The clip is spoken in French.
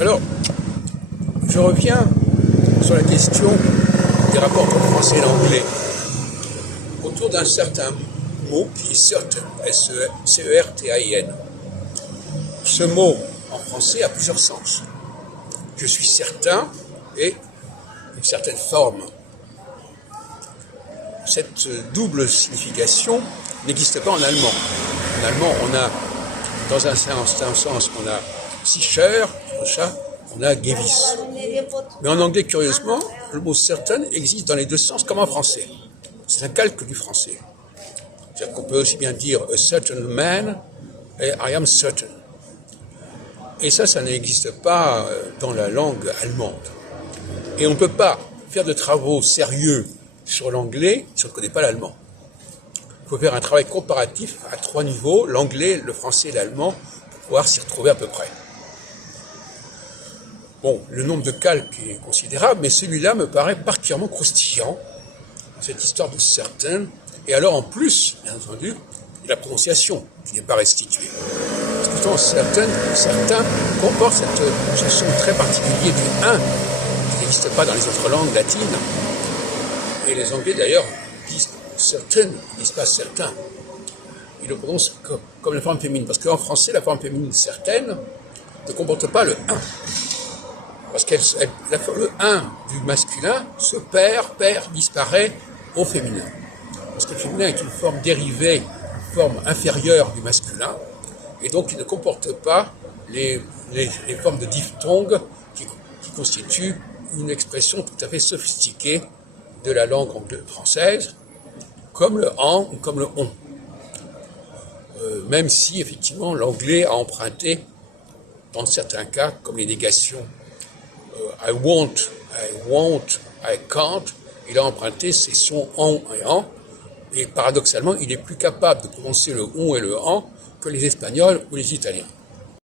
Alors, je reviens sur la question des rapports entre le français et l'anglais autour d'un certain mot qui est certain, C-E-R-T-A-I-N. Ce mot en français a plusieurs sens. Je suis certain et une certaine forme. Cette double signification n'existe pas en allemand. En allemand, on a, dans un sens, on a sicher, on a gewiss. Mais en anglais, curieusement, le mot certain existe dans les deux sens comme en français. C'est un calque du français. C'est-à-dire qu'on peut aussi bien dire a certain man et I am certain. Et ça n'existe pas dans la langue allemande. Et on ne peut pas faire de travaux sérieux sur l'anglais si on ne connaît pas l'allemand. Il faut faire un travail comparatif à 3 niveaux, l'anglais, le français et l'allemand, pour pouvoir s'y retrouver à peu près. Bon, le nombre de calques est considérable, mais celui-là me paraît particulièrement croustillant, cette histoire de certain. Et alors en plus, bien entendu, il y a la prononciation qui n'est pas restituée. Parce que pourtant, certain comporte ce son très particulier du 1, qui n'existe pas dans les autres langues latines. Et les Anglais d'ailleurs disent certain, ils ne disent pas certain. Ils le prononcent comme la forme féminine. Parce qu'en français, la forme féminine certaine ne comporte pas le 1. Parce que le 1 du masculin se perd, disparaît au féminin. Parce que le féminin est une forme dérivée, une forme inférieure du masculin, et donc il ne comporte pas les formes de diphtongue qui constituent une expression tout à fait sophistiquée de la langue française, comme le en ou comme le on. Même si, effectivement, l'anglais a emprunté, dans certains cas, comme les négations, I won't, I can't, il a emprunté ces sons en et en, et paradoxalement, il est plus capable de prononcer le on et le en que les Espagnols ou les Italiens.